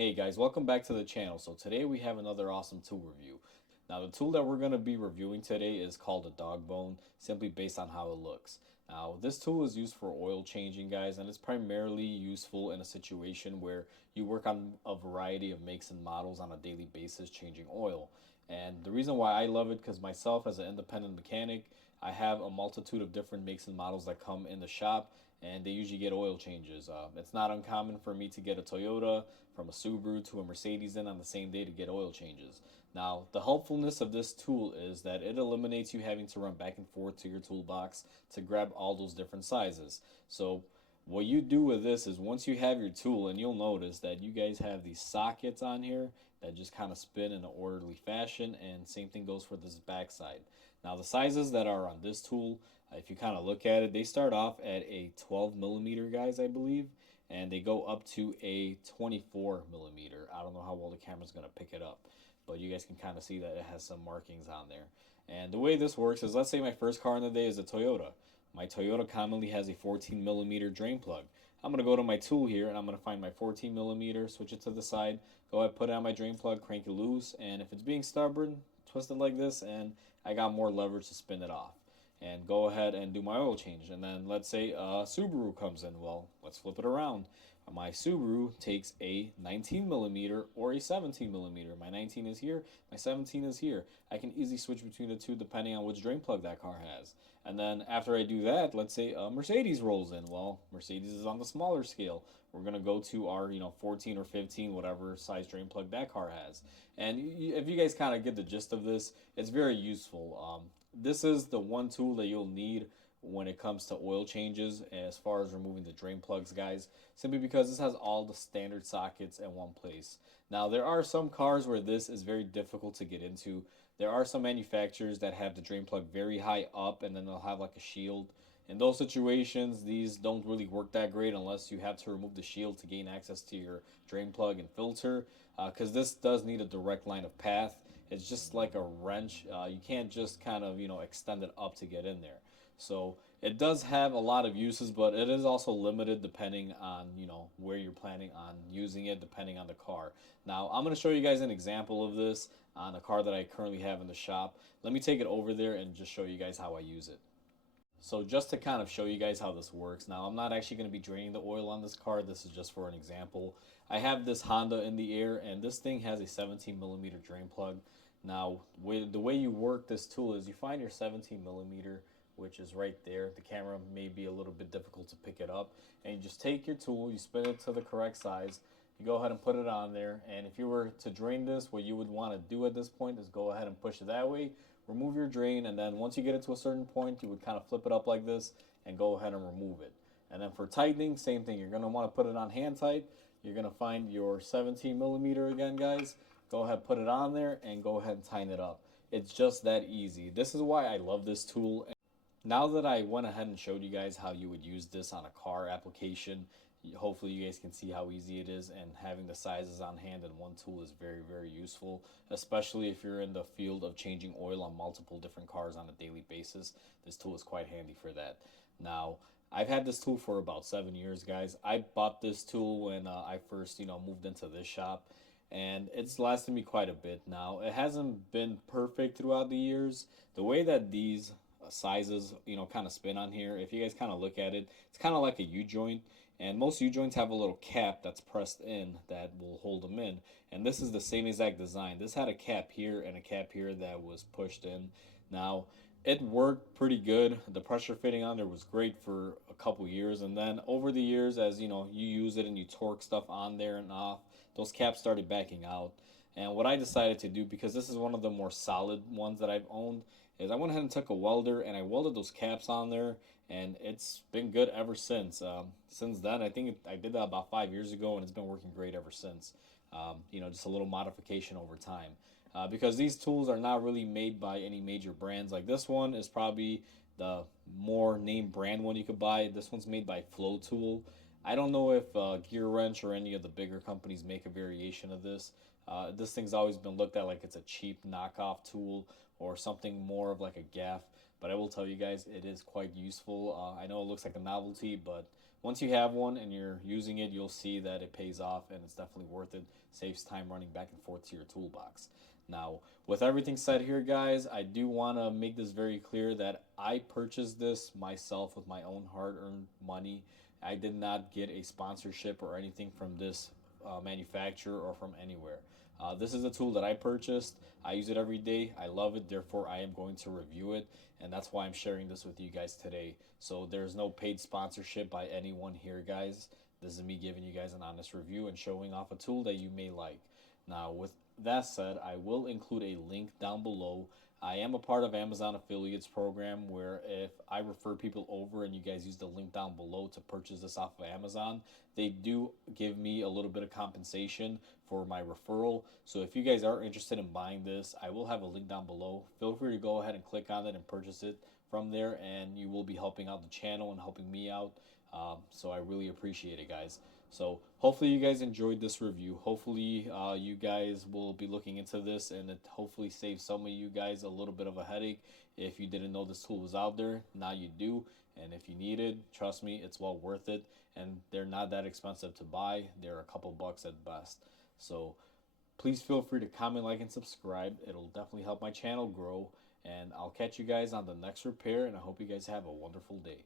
Hey guys, welcome back to the channel. So today we have another awesome tool review. Now the tool that we're going to be reviewing today is called a dog bone, simply based on how it looks. Now this tool is used for oil changing, guys, and it's primarily useful in a situation where you work on a variety of makes and models on a daily basis changing oil. And the reason why I love it, because myself as an independent mechanic, I have a multitude of different makes and models that come in the shop, and they usually get oil changes. It's not uncommon for me to get a Toyota from a Subaru to a Mercedes in on the same day to get oil changes. Now, the helpfulness of this tool is that it eliminates you having to run back and forth to your toolbox to grab all those different sizes. So what you do with this is once you have your tool, and you'll notice that you guys have these sockets on here that just kind of spin in an orderly fashion, and same thing goes for this backside. Now the sizes that are on this tool, if you kind of look at it, they start off at a 12 millimeter, guys, I believe, and they go up to a 24 millimeter. I don't know how well the camera's going to pick it up, but you guys can kind of see that it has some markings on there. And the way this works is, let's say my first car in the day is a Toyota. My Toyota commonly has a 14 millimeter drain plug. I'm going to go to my tool here and I'm going to find my 14 millimeter, switch it to the side, go ahead, put it on my drain plug, crank it loose, and if it's being stubborn, twist it like this, and I got more leverage to spin it off. And go ahead and do my oil change. And then let's say a Subaru comes in. Well, let's flip it around. My Subaru takes a 19 millimeter or a 17 millimeter. My 19 is here, my 17 is here. I can easily switch between the two depending on which drain plug that car has. And then after I do that, let's say a Mercedes rolls in. Well, Mercedes is on the smaller scale. We're going to go to our, 14 or 15, whatever size drain plug that car has. And if you guys kind of get the gist of this, it's very useful. This is the one tool that you'll need when it comes to oil changes as far as removing the drain plugs, guys, simply because this has all the standard sockets in one place. Now there are some cars where this is very difficult to get into. There are some manufacturers that have the drain plug very high up and then they'll have like a shield. In those situations, these don't really work that great unless you have to remove the shield to gain access to your drain plug and filter, because this does need a direct line of path. It's just like a wrench. You can't just kind of, extend it up to get in there. So it does have a lot of uses, but it is also limited depending on, where you're planning on using it, depending on the car. Now, I'm going to show you guys an example of this on a car that I currently have in the shop. Let me take it over there and just show you guys how I use it. So just to kind of show you guys how this works, now I'm not actually going to be draining the oil on this car. This is just for an example. I have this Honda in the air, and this thing has a 17 millimeter drain plug. Now, the way you work this tool is you find your 17 millimeter, which is right there. The camera may be a little bit difficult to pick it up. And you just take your tool, you spin it to the correct size, you go ahead and put it on there. And if you were to drain this, what you would want to do at this point is go ahead and push it that way, remove your drain, and then once you get it to a certain point, you would kind of flip it up like this and go ahead and remove it. And then for tightening, same thing. You're going to want to put it on hand tight. You're going to find your 17 millimeter again, guys. Go ahead, put it on there, and go ahead and tighten it up. It's just that easy. This is why I love this tool. Now that I went ahead and showed you guys how you would use this on a car application, hopefully you guys can see how easy it is, and having the sizes on hand in one tool is very, very useful, especially if you're in the field of changing oil on multiple different cars on a daily basis. This tool is quite handy for that. Now, I've had this tool for about 7 years, guys. I bought this tool when I first, moved into this shop, and it's lasted me quite a bit now. It hasn't been perfect throughout the years. The way that these sizes, kind of spin on here, if you guys kind of look at it, it's kind of like a U-joint, and most U-joints have a little cap that's pressed in that will hold them in, and this is the same exact design. This had a cap here and a cap here that was pushed in. Now, it worked pretty good. The pressure fitting on there was great for a couple years, and then over the years, as you use it and you torque stuff on there and off, those caps started backing out. And what I decided to do, because this is one of the more solid ones that I've owned, is I went ahead and took a welder and I welded those caps on there, and it's been good ever since. Since then, I think I did that about 5 years ago, and it's been working great ever since. Just a little modification over time. Because these tools are not really made by any major brands. Like this one is probably the more name brand one you could buy. This one's made by Flow Tool. I don't know if Gear Wrench or any of the bigger companies make a variation of this. This thing's always been looked at like it's a cheap knockoff tool or something more of like a gaff. But I will tell you guys, it is quite useful. I know it looks like a novelty, but Once you have one and you're using it, you'll see that it pays off and it's definitely worth it. Saves time running back and forth to your toolbox. Now, with everything said here, guys, I do want to make this very clear that I purchased this myself with my own hard-earned money. I did not get a sponsorship or anything from this manufacturer or from anywhere. This is a tool that I purchased. I use it every day. I love it. Therefore, I am going to review it. And that's why I'm sharing this with you guys today. So there's no paid sponsorship by anyone here, guys. This is me giving you guys an honest review and showing off a tool that you may like. Now, with that said, I will include a link down below. I am a part of Amazon Affiliates program where if I refer people over and you guys use the link down below to purchase this off of Amazon, they do give me a little bit of compensation for my referral. So if you guys are interested in buying this, I will have a link down below. Feel free to go ahead and click on it and purchase it from there, and you will be helping out the channel and helping me out. So I really appreciate it, guys. So hopefully you guys enjoyed this review. Hopefully you guys will be looking into this, and it hopefully saves some of you guys a little bit of a headache. If you didn't know this tool was out there, now you do. And if you need it, trust me, it's well worth it. And they're not that expensive to buy. They're a couple bucks at best. So please feel free to comment, like, and subscribe. It'll definitely help my channel grow. And I'll catch you guys on the next repair, and I hope you guys have a wonderful day.